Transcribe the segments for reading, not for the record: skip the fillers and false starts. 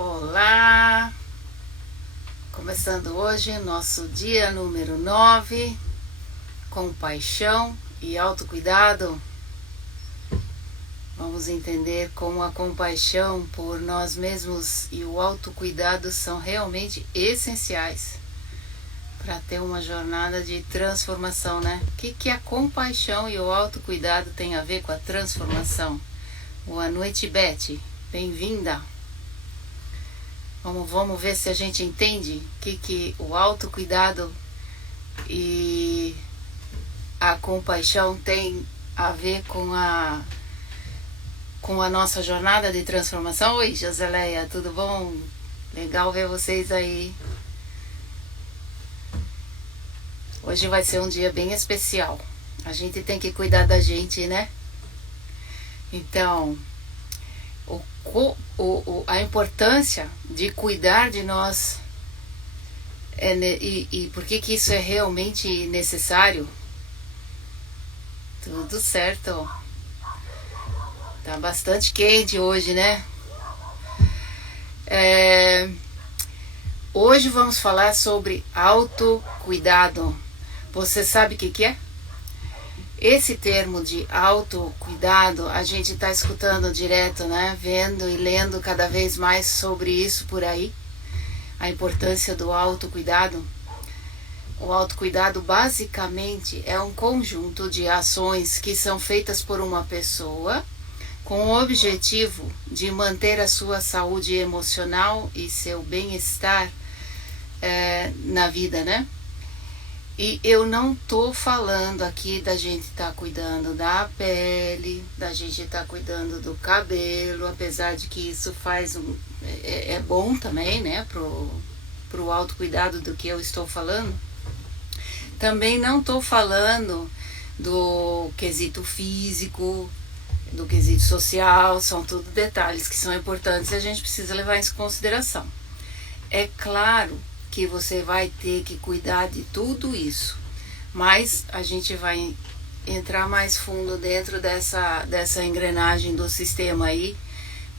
Olá! Começando hoje nosso dia número 9, compaixão e autocuidado. Vamos entender como a compaixão por nós mesmos e o autocuidado são realmente essenciais para ter uma jornada de transformação, né? O que a compaixão e o autocuidado têm a ver com a transformação? Boa noite, Beth. Bem-vinda. Vamos ver se a gente entende o que o autocuidado e a compaixão tem a ver com a nossa jornada de transformação. Oi, Joseleia, tudo bom? Legal ver vocês aí. Hoje vai ser um dia bem especial. A gente tem que cuidar da gente, né? Então, a importância de cuidar de nós e por que isso é realmente necessário? Tudo certo. Tá bastante quente hoje, né? Hoje vamos falar sobre autocuidado. Você sabe o que é? Esse termo de autocuidado, a gente está escutando direto, né? Vendo e lendo cada vez mais sobre isso por aí. A importância do autocuidado. O autocuidado basicamente é um conjunto de ações que são feitas por uma pessoa com o objetivo de manter a sua saúde emocional e seu bem-estar na vida, né? E eu não tô falando aqui da gente estar cuidando da pele, da gente estar cuidando do cabelo, apesar de que isso é bom também, né, pro autocuidado do que eu estou falando. Também não tô falando do quesito físico, do quesito social, são tudo detalhes que são importantes e a gente precisa levar isso em consideração. É claro que você vai ter que cuidar de tudo isso, mas a gente vai entrar mais fundo dentro dessa engrenagem do sistema aí,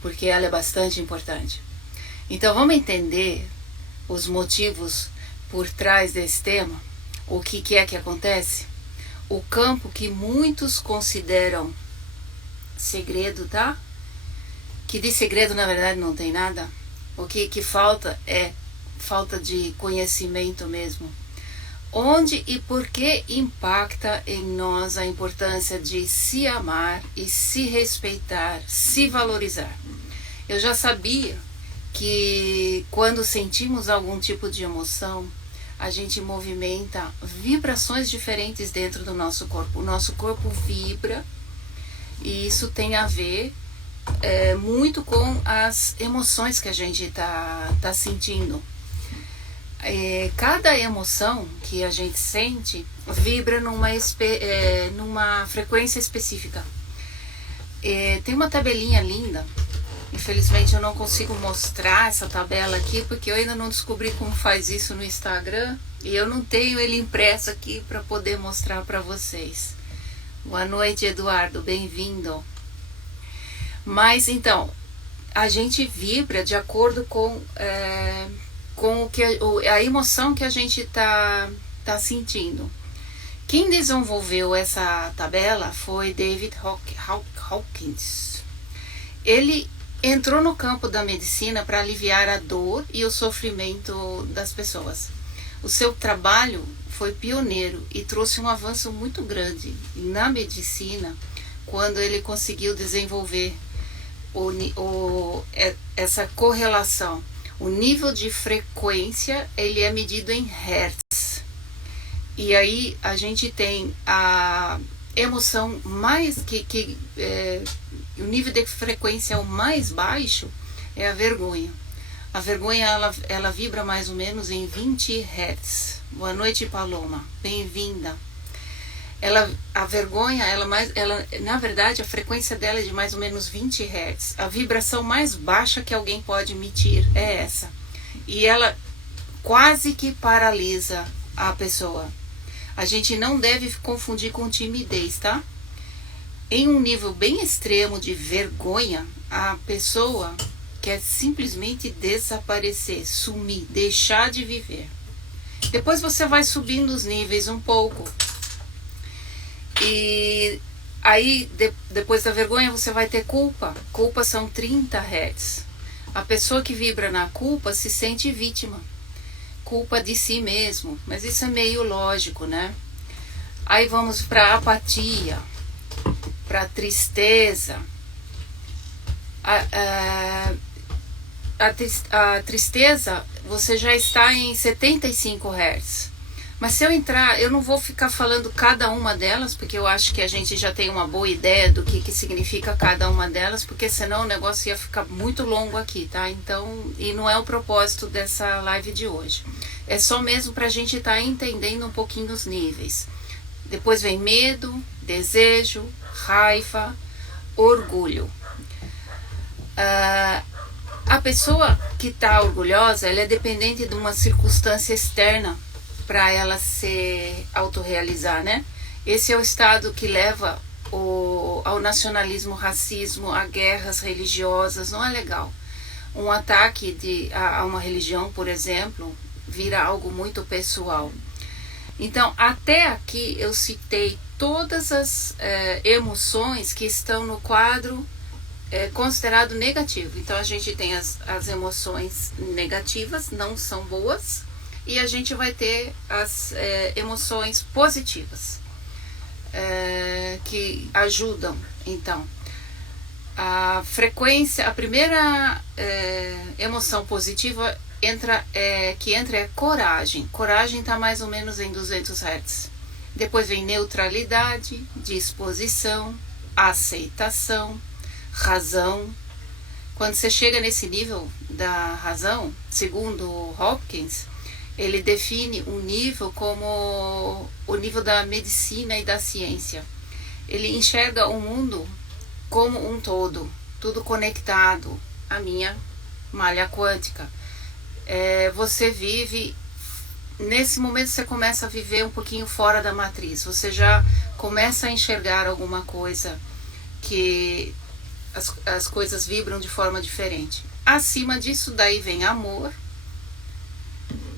porque ela é bastante importante. Então vamos entender os motivos por trás desse tema, o que é que acontece, o campo que muitos consideram segredo, tá? Que de segredo na verdade não tem nada. O que falta é falta de conhecimento mesmo. Onde e por que impacta em nós a importância de se amar e se respeitar, se valorizar? Eu já sabia que quando sentimos algum tipo de emoção, a gente movimenta vibrações diferentes dentro do nosso corpo. O nosso corpo vibra e isso tem a ver muito com as emoções que a gente tá sentindo. Cada emoção que a gente sente vibra numa frequência específica. Tem uma tabelinha linda. Infelizmente eu não consigo mostrar essa tabela aqui porque eu ainda não descobri como faz isso no Instagram e eu não tenho ele impresso aqui para poder mostrar para vocês. Boa noite, Eduardo, bem-vindo. Mas então, a gente vibra de acordo com a emoção que a gente tá sentindo. Quem desenvolveu essa tabela foi David Hawkins. Ele entrou no campo da medicina para aliviar a dor e o sofrimento das pessoas. O seu trabalho foi pioneiro e trouxe um avanço muito grande na medicina quando ele conseguiu desenvolver essa correlação. O nível de frequência ele é medido em hertz. E aí a gente tem a emoção mais o nível de frequência o mais baixo é a vergonha. A vergonha ela vibra mais ou menos em 20 hertz. Boa noite, Paloma. Bem-vinda. A vergonha, na verdade, a frequência dela é de mais ou menos 20 Hz. A vibração mais baixa que alguém pode emitir é essa. E ela quase que paralisa a pessoa. A gente não deve confundir com timidez, tá? Em um nível bem extremo de vergonha, a pessoa que é simplesmente desaparecer, sumir, deixar de viver. Depois você vai subindo os níveis um pouco. E aí, depois da vergonha, você vai ter culpa. Culpa são 30 Hz. A pessoa que vibra na culpa se sente vítima. Culpa de si mesmo. Mas isso é meio lógico, né? Aí vamos para apatia, para tristeza. A tristeza, você já está em 75 Hz. Mas se eu entrar, eu não vou ficar falando cada uma delas, porque eu acho que a gente já tem uma boa ideia do que significa cada uma delas, porque senão o negócio ia ficar muito longo aqui, tá? Então, e não é o propósito dessa live de hoje. É só mesmo para a gente estar entendendo um pouquinho os níveis. Depois vem medo, desejo, raiva, orgulho. A pessoa que está orgulhosa, ela é dependente de uma circunstância externa para ela se autorrealizar, né? Esse é o estado que leva ao nacionalismo, racismo, a guerras religiosas. Não é legal. Um ataque a uma religião, por exemplo, vira algo muito pessoal. Então, até aqui eu citei todas as emoções que estão no quadro considerado negativo. Então, a gente tem as emoções negativas, não são boas, e a gente vai ter as emoções positivas, que ajudam. Então, a frequência, a primeira emoção positiva que entra é coragem. Coragem está mais ou menos em 200 Hz. Depois vem neutralidade, disposição, aceitação, razão. Quando você chega nesse nível da razão, segundo Hopkins, ele define um nível como o nível da medicina e da ciência. Ele enxerga o mundo como um todo, tudo conectado, a minha malha quântica. Você vive, nesse momento você começa a viver um pouquinho fora da matriz, você já começa a enxergar alguma coisa, que as coisas vibram de forma diferente. Acima disso daí vem amor,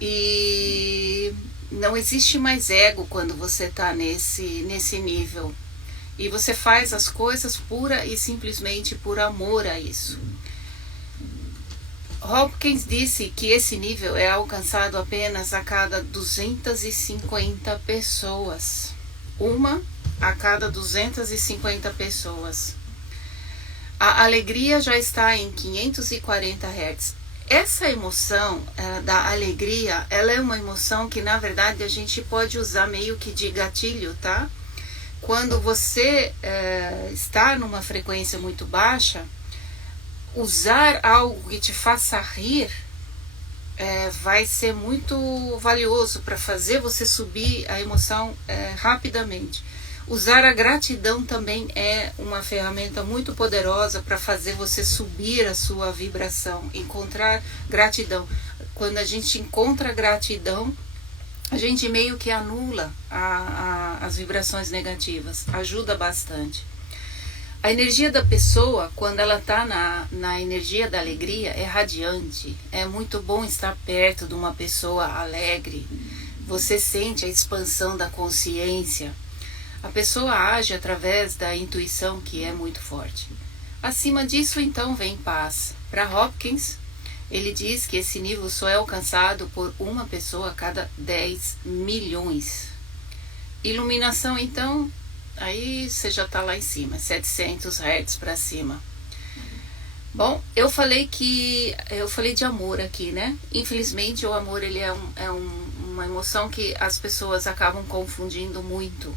e não existe mais ego quando você está nesse nível. E você faz as coisas pura e simplesmente por amor a isso. Hopkins disse que esse nível é alcançado apenas a cada 250 pessoas. Uma a cada 250 pessoas. A alegria já está em 540 Hz. Essa emoção da alegria, ela é uma emoção que na verdade a gente pode usar meio que de gatilho, tá? Quando você está numa frequência muito baixa, usar algo que te faça rir vai ser muito valioso para fazer você subir a emoção rapidamente. Usar a gratidão também é uma ferramenta muito poderosa para fazer você subir a sua vibração, encontrar gratidão. Quando a gente encontra gratidão, a gente meio que anula as vibrações negativas, ajuda bastante. A energia da pessoa, quando ela está na energia da alegria, é radiante. É muito bom estar perto de uma pessoa alegre. Você sente a expansão da consciência. A pessoa age através da intuição, que é muito forte. Acima disso, então, vem paz. Para Hopkins, ele diz que esse nível só é alcançado por uma pessoa a cada 10 milhões. Iluminação, então, aí você já está lá em cima, 700 Hz para cima. Bom, eu falei de amor aqui, né? Infelizmente, o amor ele é uma emoção que as pessoas acabam confundindo muito.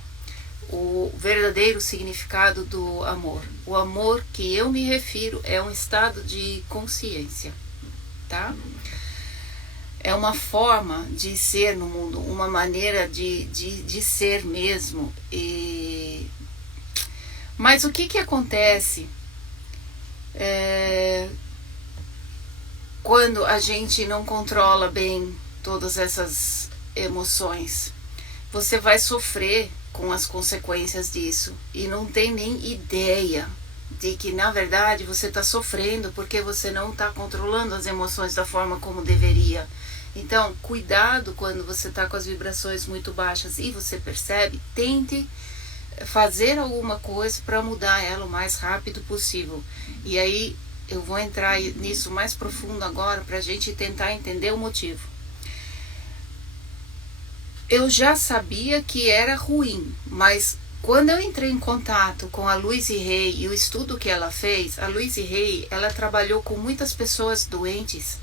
O verdadeiro significado do amor. O amor que eu me refiro é um estado de consciência, tá? É uma forma de ser no mundo, uma maneira de ser mesmo. Mas o que acontece quando a gente não controla bem todas essas emoções? Você vai sofrer com as consequências disso e não tem nem ideia de que na verdade você está sofrendo porque você não está controlando as emoções da forma como deveria. Então, cuidado quando você está com as vibrações muito baixas e você percebe, tente fazer alguma coisa para mudar ela o mais rápido possível. E aí eu vou entrar nisso mais profundo agora para a gente tentar entender o motivo. Eu já sabia que era ruim, mas quando eu entrei em contato com a Louise Hay e o estudo que ela fez, a Louise Hay, ela trabalhou com muitas pessoas doentes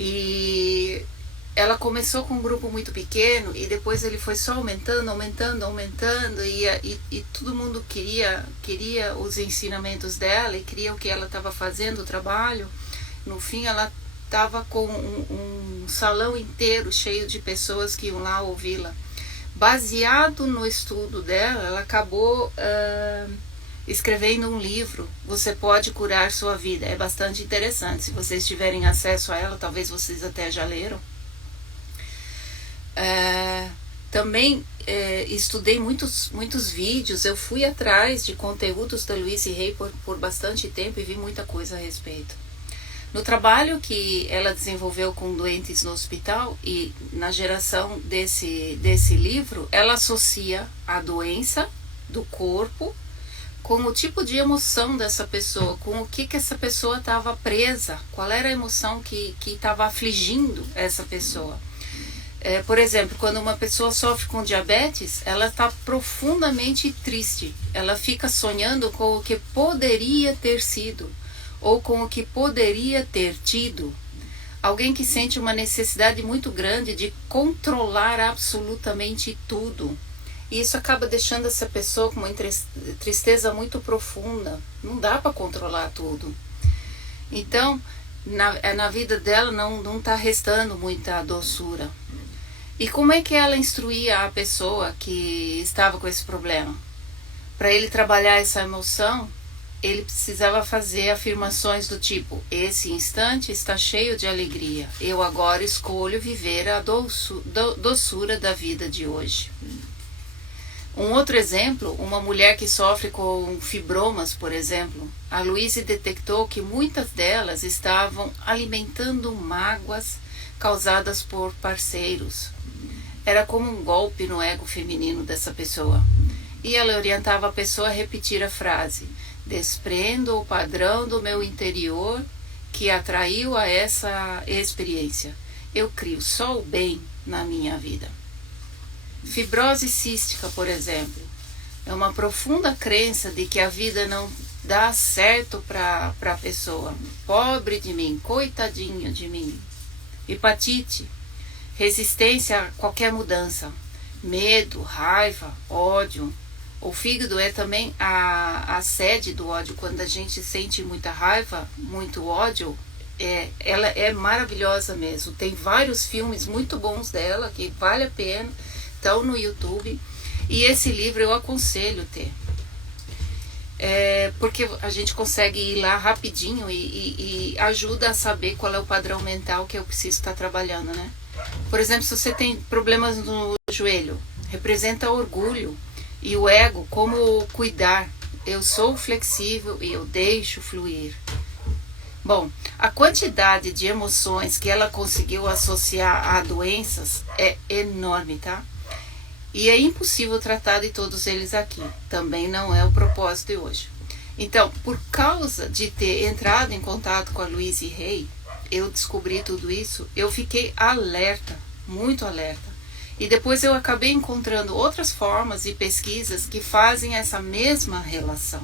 e ela começou com um grupo muito pequeno e depois ele foi só aumentando e todo mundo queria os ensinamentos dela e queria o que ela estava fazendo, o trabalho. No fim ela estava com um salão inteiro cheio de pessoas que iam lá ouvi-la. Baseado no estudo dela, ela acabou escrevendo um livro, Você Pode Curar Sua Vida. É bastante interessante, se vocês tiverem acesso a ela, talvez vocês até já leram. Também estudei muitos vídeos, eu fui atrás de conteúdos da Louise Hay por bastante tempo e vi muita coisa a respeito. No trabalho que ela desenvolveu com doentes no hospital e na geração desse livro, ela associa a doença do corpo com o tipo de emoção dessa pessoa, com o que essa pessoa estava presa, qual era a emoção que estava afligindo essa pessoa. Por exemplo, quando uma pessoa sofre com diabetes, ela está profundamente triste, ela fica sonhando com o que poderia ter sido, ou com o que poderia ter tido. Alguém que sente uma necessidade muito grande de controlar absolutamente tudo. E isso acaba deixando essa pessoa com uma tristeza muito profunda. Não dá para controlar tudo. Então, na vida dela não está restando muita doçura. E como é que ela instruía a pessoa que estava com esse problema? Para ele trabalhar essa emoção, ele precisava fazer afirmações do tipo: esse instante está cheio de alegria, eu agora escolho viver a doçura da vida de hoje. Um outro exemplo, uma mulher que sofre com fibromas, por exemplo, a Louise detectou que muitas delas estavam alimentando mágoas causadas por parceiros. Era como um golpe no ego feminino dessa pessoa. E ela orientava a pessoa a repetir a frase: desprendo o padrão do meu interior que atraiu a essa experiência. Eu crio só o bem na minha vida. Fibrose cística, por exemplo, é uma profunda crença de que a vida não dá certo para a pessoa. Pobre de mim, coitadinho de mim. Hepatite, resistência a qualquer mudança. Medo, raiva, ódio. O fígado é também a sede do ódio. Quando a gente sente muita raiva, muito ódio, ela é maravilhosa mesmo. Tem vários filmes muito bons dela, que vale a pena, estão no YouTube. E esse livro eu aconselho ter. Porque a gente consegue ir lá rapidinho e ajuda a saber qual é o padrão mental que eu preciso estar trabalhando, né? Por exemplo, se você tem problemas no joelho, representa orgulho. E o ego, como cuidar? Eu sou flexível e eu deixo fluir. Bom, a quantidade de emoções que ela conseguiu associar a doenças é enorme, tá? E é impossível tratar de todos eles aqui. Também não é o propósito de hoje. Então, por causa de ter entrado em contato com a Louise Hay, eu descobri tudo isso, eu fiquei alerta, muito alerta. E depois eu acabei encontrando outras formas e pesquisas que fazem essa mesma relação,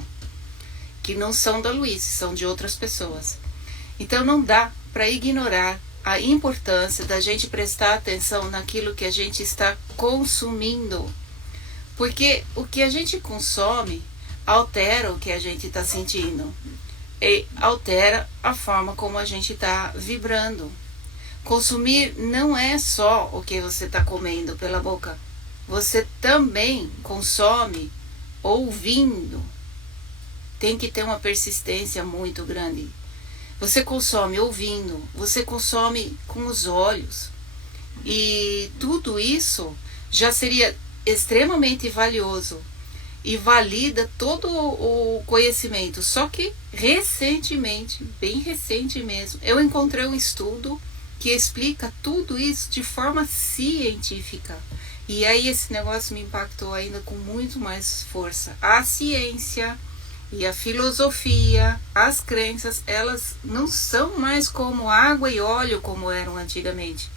que não são da Louise, são de outras pessoas. Então não dá para ignorar a importância da gente prestar atenção naquilo que a gente está consumindo. Porque o que a gente consome altera o que a gente está sentindo e altera a forma como a gente está vibrando. Consumir não é só o que você está comendo pela boca. Você também consome ouvindo. Tem que ter uma persistência muito grande. Você consome ouvindo, você consome com os olhos. E tudo isso já seria extremamente valioso. e valida todo o conhecimento. Só que recentemente, bem recente mesmo, eu encontrei um estudo que explica tudo isso de forma científica. E aí esse negócio me impactou ainda com muito mais força. A ciência e a filosofia, as crenças, elas não são mais como água e óleo como eram antigamente.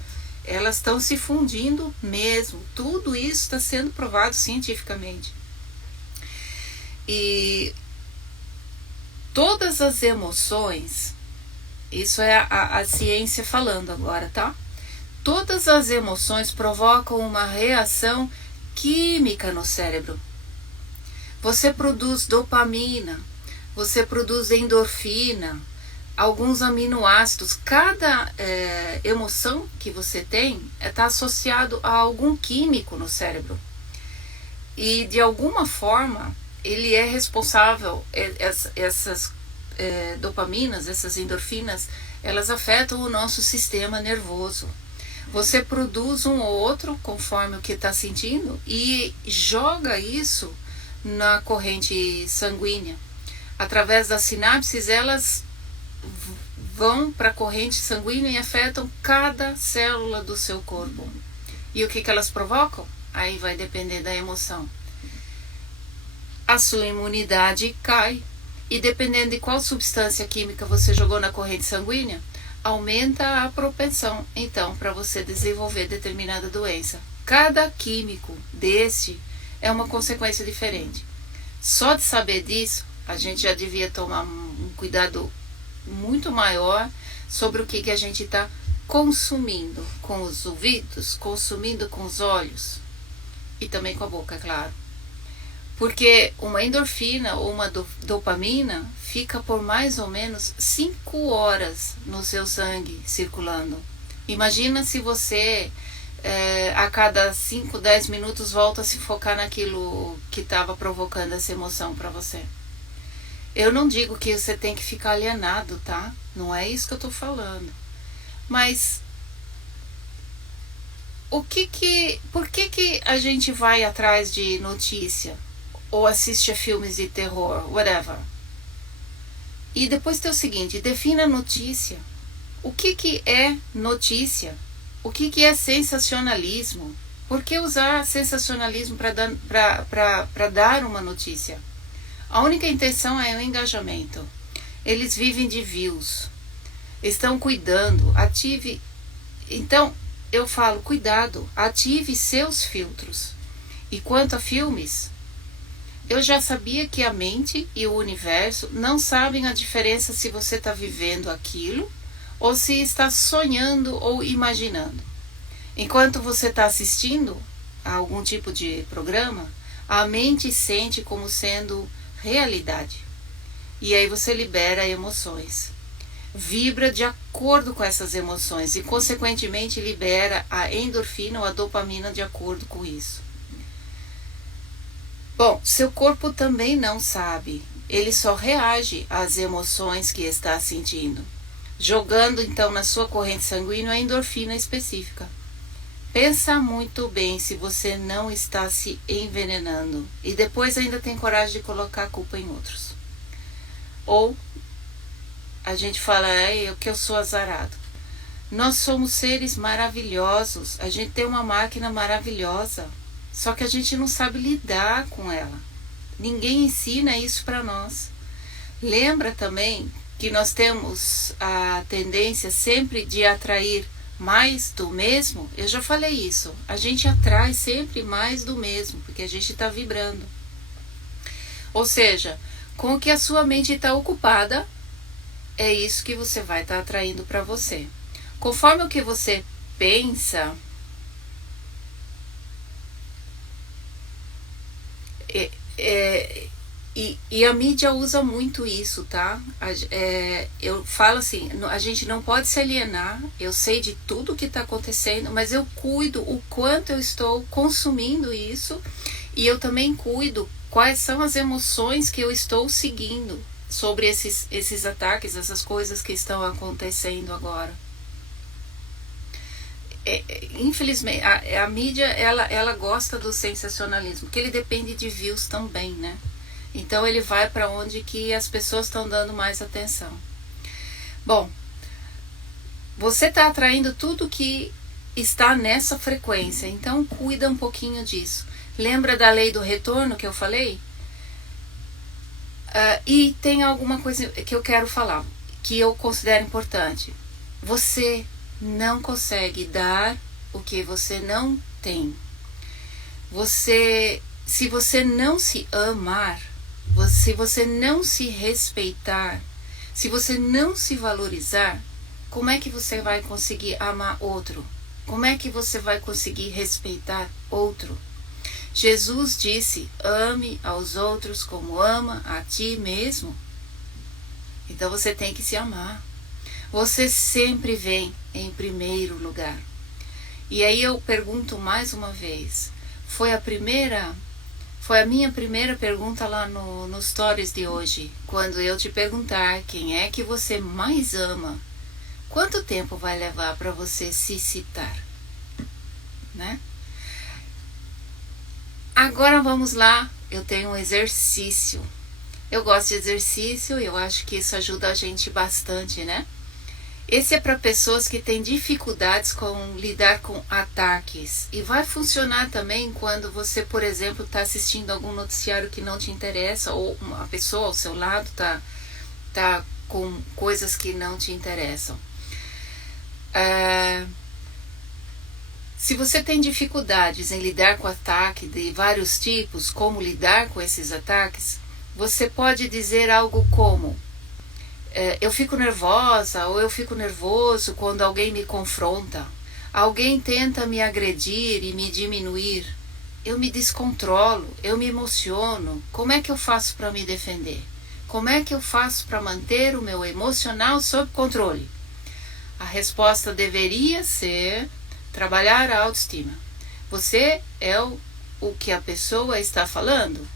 Elas estão se fundindo mesmo. Tudo isso está sendo provado cientificamente. E todas as emoções, isso é a ciência falando agora, tá? Todas as emoções provocam uma reação química no cérebro. Você produz dopamina, você produz endorfina, alguns aminoácidos. Cada emoção que você tem está associado a algum químico no cérebro. E de alguma forma ele é responsável, essas dopaminas, essas endorfinas, elas afetam o nosso sistema nervoso. Você produz um ou outro conforme o que está sentindo e joga isso na corrente sanguínea. Através das sinapses, elas vão para a corrente sanguínea e afetam cada célula do seu corpo. E o que elas provocam? Aí vai depender da emoção. A sua imunidade cai. E dependendo de qual substância química você jogou na corrente sanguínea, aumenta a propensão, então, para você desenvolver determinada doença. Cada químico desse é uma consequência diferente. Só de saber disso, a gente já devia tomar um cuidado muito maior sobre o que a gente está consumindo com os ouvidos, consumindo com os olhos e também com a boca, é claro. Porque uma endorfina ou uma dopamina fica por mais ou menos 5 horas no seu sangue circulando. Imagina se você a cada 5, 10 minutos volta a se focar naquilo que estava provocando essa emoção para você. Eu não digo que você tem que ficar alienado, tá? Não é isso que eu estou falando. Mas por que a gente vai atrás de notícia? Ou assiste a filmes de terror, whatever. E depois tem o seguinte, defina notícia. O que é notícia? O que é sensacionalismo? Por que usar sensacionalismo para dar uma notícia? A única intenção é o engajamento. Eles vivem de views. Estão cuidando. Ative. Então, eu falo, cuidado, ative seus filtros. E quanto a filmes, eu já sabia que a mente e o universo não sabem a diferença se você está vivendo aquilo ou se está sonhando ou imaginando. Enquanto você está assistindo a algum tipo de programa, a mente sente como sendo realidade. E aí você libera emoções. Vibra de acordo com essas emoções e, consequentemente, libera a endorfina ou a dopamina de acordo com isso. Bom, seu corpo também não sabe, ele só reage às emoções que está sentindo, jogando então na sua corrente sanguínea a endorfina específica. Pensa muito bem se você não está se envenenando e depois ainda tem coragem de colocar a culpa em outros. Ou a gente fala, que eu sou azarado. Nós somos seres maravilhosos, a gente tem uma máquina maravilhosa. Só que a gente não sabe lidar com ela. Ninguém ensina isso para nós. Lembra também que nós temos a tendência sempre de atrair mais do mesmo? Eu já falei isso. A gente atrai sempre mais do mesmo, porque a gente está vibrando. Ou seja, com o que a sua mente está ocupada, é isso que você vai estar atraindo para você. Conforme o que você pensa, e a mídia usa muito isso, tá? Eu falo assim, a gente não pode se alienar, eu sei de tudo que está acontecendo, mas eu cuido o quanto eu estou consumindo isso e eu também cuido quais são as emoções que eu estou seguindo sobre esses ataques, essas coisas que estão acontecendo agora. infelizmente, a mídia, ela gosta do sensacionalismo, porque ele depende de views também, né? Então ele vai para onde que as pessoas estão dando mais atenção. Bom, você está atraindo tudo que está nessa frequência, então cuida um pouquinho disso. Lembra da lei do retorno que eu falei? E tem alguma coisa que eu quero falar, que eu considero importante. Você não consegue dar o que você não tem. Se você não se amar, se você não se respeitar, se você não se valorizar, como é que você vai conseguir amar outro? Como é que você vai conseguir respeitar outro? Jesus disse, ame aos outros como ama a ti mesmo. Então você tem que se amar. Você sempre vem em primeiro lugar. E aí eu pergunto mais uma vez, foi a minha primeira pergunta lá no Stories de hoje, quando eu te perguntar quem é que você mais ama, quanto tempo vai levar para você se citar, né? Agora vamos lá, eu tenho um exercício. Eu gosto de exercício e eu acho que isso ajuda a gente bastante, né? Esse é para pessoas que têm dificuldades com lidar com ataques. E vai funcionar também quando você, por exemplo, está assistindo algum noticiário que não te interessa, ou uma pessoa ao seu lado tá com coisas que não te interessam. Se você tem dificuldades em lidar com ataque de vários tipos, como lidar com esses ataques, você pode dizer algo como: eu fico nervosa ou eu fico nervoso quando alguém me confronta. Alguém tenta me agredir e me diminuir. Eu me descontrolo, eu me emociono. Como é que eu faço para me defender? Como é que eu faço para manter o meu emocional sob controle? A resposta deveria ser trabalhar a autoestima. Você é o que a pessoa está falando?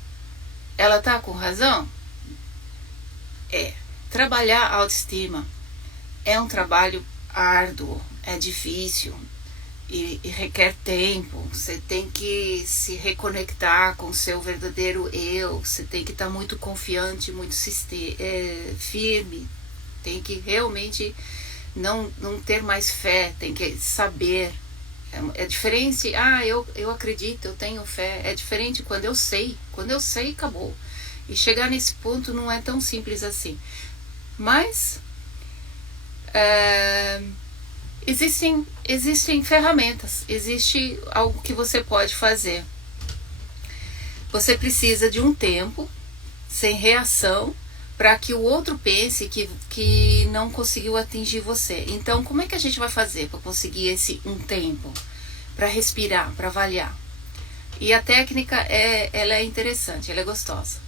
Ela está com razão? Trabalhar a autoestima é um trabalho árduo, é difícil e requer tempo. Você tem que se reconectar com o seu verdadeiro eu, você tem que estar muito confiante, muito firme, tem que realmente não ter mais fé, tem que saber. É diferente, eu acredito, eu tenho fé. É diferente quando eu sei, acabou. E chegar nesse ponto não é tão simples assim. Mas existem ferramentas, existe algo que você pode fazer. Você precisa de um tempo sem reação para que o outro pense que não conseguiu atingir você. Então, como é que a gente vai fazer para conseguir esse um tempo? Para respirar, para avaliar. E a técnica ela é interessante, ela é gostosa.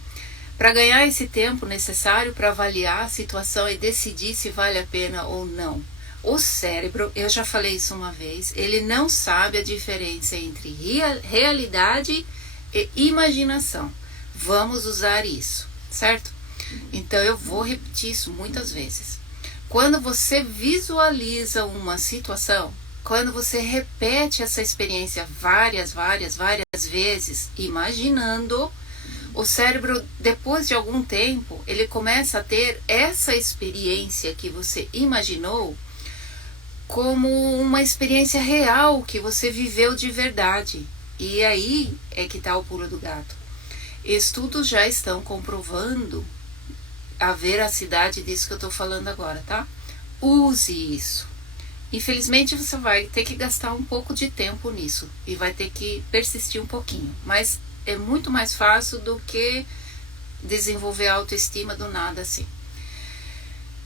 Para ganhar esse tempo necessário para avaliar a situação e decidir se vale a pena ou não. O cérebro, eu já falei isso uma vez, ele não sabe a diferença entre realidade e imaginação. Vamos usar isso, certo? Então eu vou repetir isso muitas vezes. Quando você visualiza uma situação, quando você repete essa experiência várias vezes, imaginando, o cérebro, depois de algum tempo, ele começa a ter essa experiência que você imaginou como uma experiência real que você viveu de verdade. E aí é que está o pulo do gato. Estudos já estão comprovando a veracidade disso que eu estou falando agora, tá? Use isso. Infelizmente você vai ter que gastar um pouco de tempo nisso e vai ter que persistir um pouquinho, mas é muito mais fácil do que desenvolver autoestima do nada assim.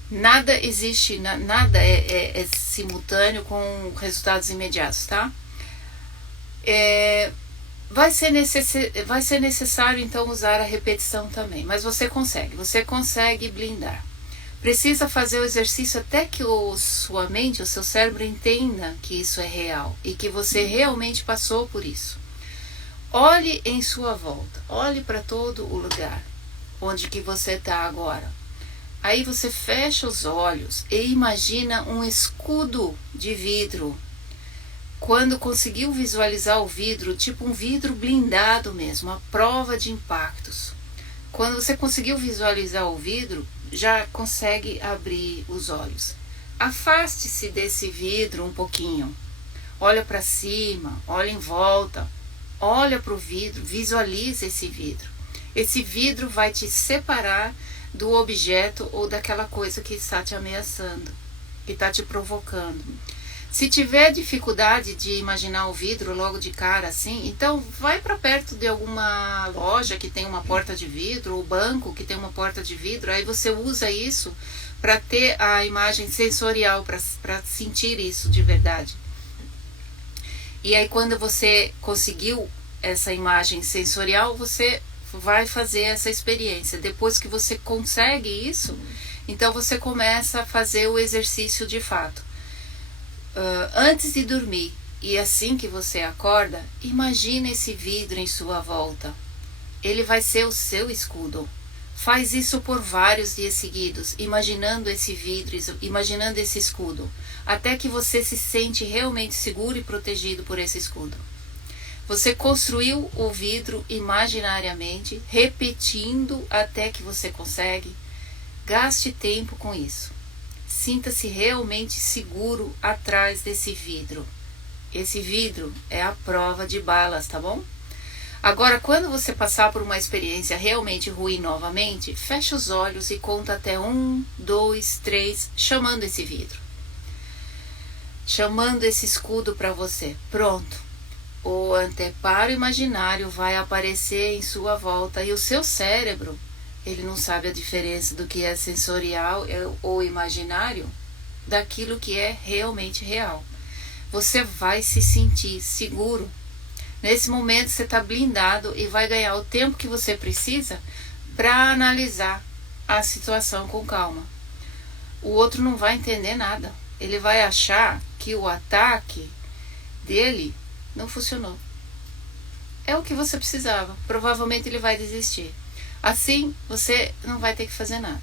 Nada existe, nada é simultâneo com resultados imediatos, tá? Vai ser necessário então usar a repetição também, mas você consegue blindar. Precisa fazer o exercício até que sua mente, o seu cérebro entenda que isso é real e que você realmente passou por isso. Olhe em sua volta, olhe para todo o lugar onde que você está agora. Aí você fecha os olhos e imagina um escudo de vidro quando conseguiu visualizar o vidro, tipo um vidro blindado mesmo, a prova de impactos. Quando você conseguiu visualizar o vidro, já consegue abrir os olhos. Afaste-se desse vidro um pouquinho. Olha para cima, olha em volta, olha para o vidro, visualiza esse vidro. Esse vidro vai te separar do objeto ou daquela coisa que está te ameaçando, que está te provocando. Se tiver dificuldade de imaginar o vidro logo de cara assim, então vai para perto de alguma loja que tem uma porta de vidro, ou banco que tem uma porta de vidro, aí você usa isso para ter a imagem sensorial, para sentir isso de verdade. E aí quando você conseguiu essa imagem sensorial, você vai fazer essa experiência. Depois que você consegue isso, então você começa a fazer o exercício de fato. Antes de dormir e assim que você acorda, imagine esse vidro em sua volta. Ele vai ser o seu escudo. Faz isso por vários dias seguidos, imaginando esse vidro, imaginando esse escudo, até que você se sente realmente seguro e protegido por esse escudo. Você construiu o vidro imaginariamente, repetindo até que você consegue. Gaste tempo com isso. Sinta-se realmente seguro atrás desse vidro. Esse vidro é a prova de balas, tá bom? Agora, quando você passar por uma experiência realmente ruim novamente, fecha os olhos e conta até 1, 2, 3, chamando esse vidro. Chamando esse escudo para você. Pronto. O anteparo imaginário vai aparecer em sua volta e o seu cérebro, ele não sabe a diferença do que é sensorial ou imaginário daquilo que é realmente real. Você vai se sentir seguro. Nesse momento você está blindado e vai ganhar o tempo que você precisa para analisar a situação com calma. O outro não vai entender nada. Ele vai achar que o ataque dele não funcionou. É o que você precisava. Provavelmente ele vai desistir. Assim, você não vai ter que fazer nada.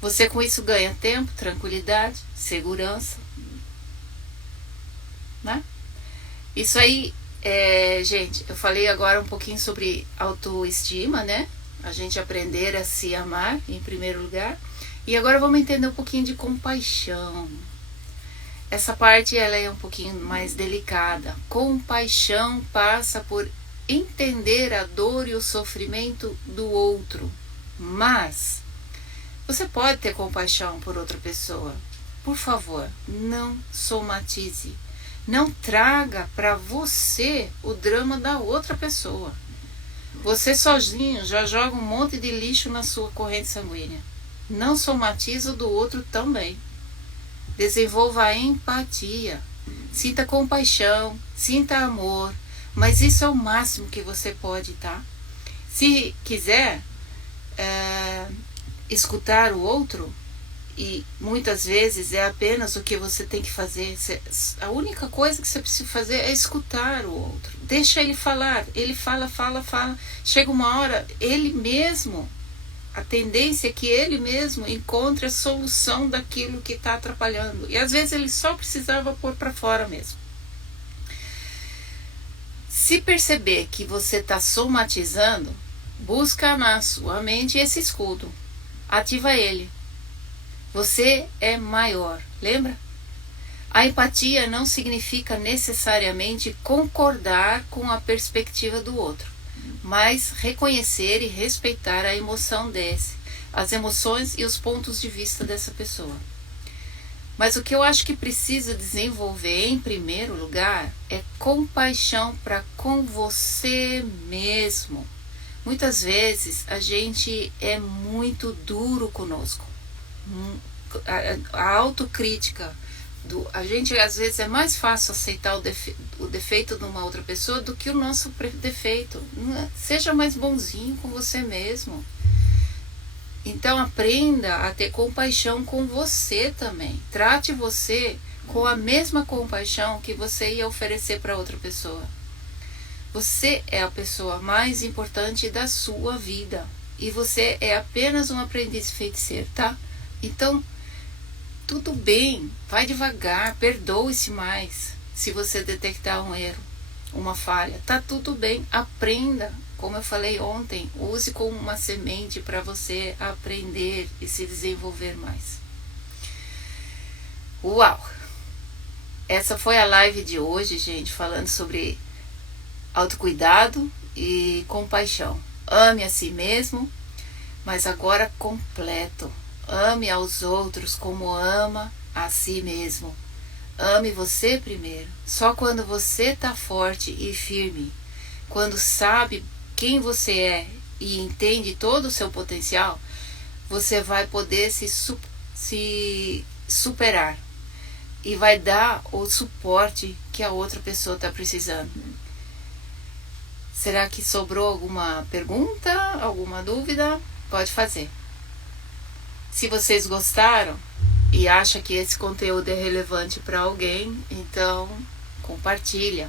Você com isso ganha tempo, tranquilidade, segurança, né? Isso aí, gente, eu falei agora um pouquinho sobre autoestima, né? A gente aprender a se amar em primeiro lugar. E agora vamos entender um pouquinho de compaixão. Essa parte ela é um pouquinho mais delicada. Compaixão passa por entender a dor e o sofrimento do outro. Mas você pode ter compaixão por outra pessoa. Por favor, não somatize. Não traga para você o drama da outra pessoa. Você sozinho já joga um monte de lixo na sua corrente sanguínea. Não somatize o do outro também. Desenvolva a empatia. Sinta compaixão, sinta amor. Mas isso é o máximo que você pode, tá? Se quiser escutar o outro, e muitas vezes é apenas o que você tem que fazer. A única coisa que você precisa fazer é escutar o outro. Deixa ele falar. Ele fala. Chega uma hora, ele mesmo, a tendência é que ele mesmo encontre a solução daquilo que está atrapalhando. E às vezes ele só precisava pôr para fora mesmo. Se perceber que você está somatizando, busca na sua mente esse escudo. Ativa ele. Você é maior, lembra? A empatia não significa necessariamente concordar com a perspectiva do outro, mas reconhecer e respeitar a emoção as emoções e os pontos de vista dessa pessoa. Mas o que eu acho que precisa desenvolver em primeiro lugar é compaixão para com você mesmo. Muitas vezes a gente é muito duro conosco. A autocrítica, a gente às vezes é mais fácil aceitar o defeito de uma outra pessoa do que o nosso defeito. Seja mais bonzinho com você mesmo. Então aprenda a ter compaixão com você também. Trate você com a mesma compaixão que você ia oferecer para outra pessoa. Você é a pessoa mais importante da sua vida. E você é apenas um aprendiz feiticeiro, tá? Então, tudo bem. Vai devagar. Perdoe-se mais. se você detectar um erro, uma falha. Tá tudo bem, aprenda. Como eu falei ontem, use como uma semente para você aprender e se desenvolver mais. Uau! Essa foi a live de hoje, gente, falando sobre autocuidado e compaixão. Ame a si mesmo, mas agora completo. Ame aos outros como ama a si mesmo. Ame você primeiro. Só quando você tá forte e firme, quando sabe quem você é e entende todo o seu potencial, você vai poder se superar e vai dar o suporte que a outra pessoa está precisando. Será que sobrou alguma pergunta, alguma dúvida? Pode fazer. Se vocês gostaram e acham que esse conteúdo é relevante para alguém, então compartilha.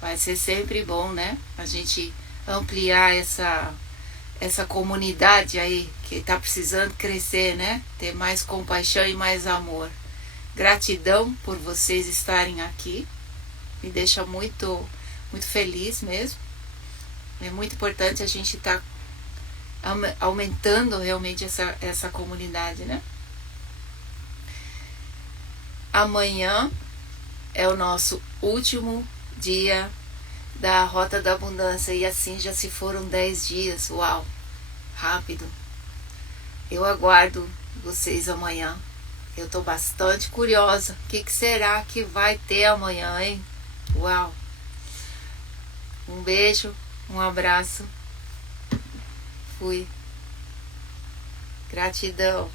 Vai ser sempre bom, né? A gente ampliar essa comunidade aí que está precisando crescer, né? Ter mais compaixão e mais amor. Gratidão por vocês estarem aqui. Me deixa muito, muito feliz mesmo. É muito importante a gente estar aumentando realmente essa comunidade, né? Amanhã é o nosso último dia da Rota da Abundância e assim já se foram 10 dias. Uau, rápido. Eu aguardo vocês amanhã. Eu tô bastante curiosa. O que será que vai ter amanhã, hein? Uau. Um beijo, um abraço. Fui. Gratidão.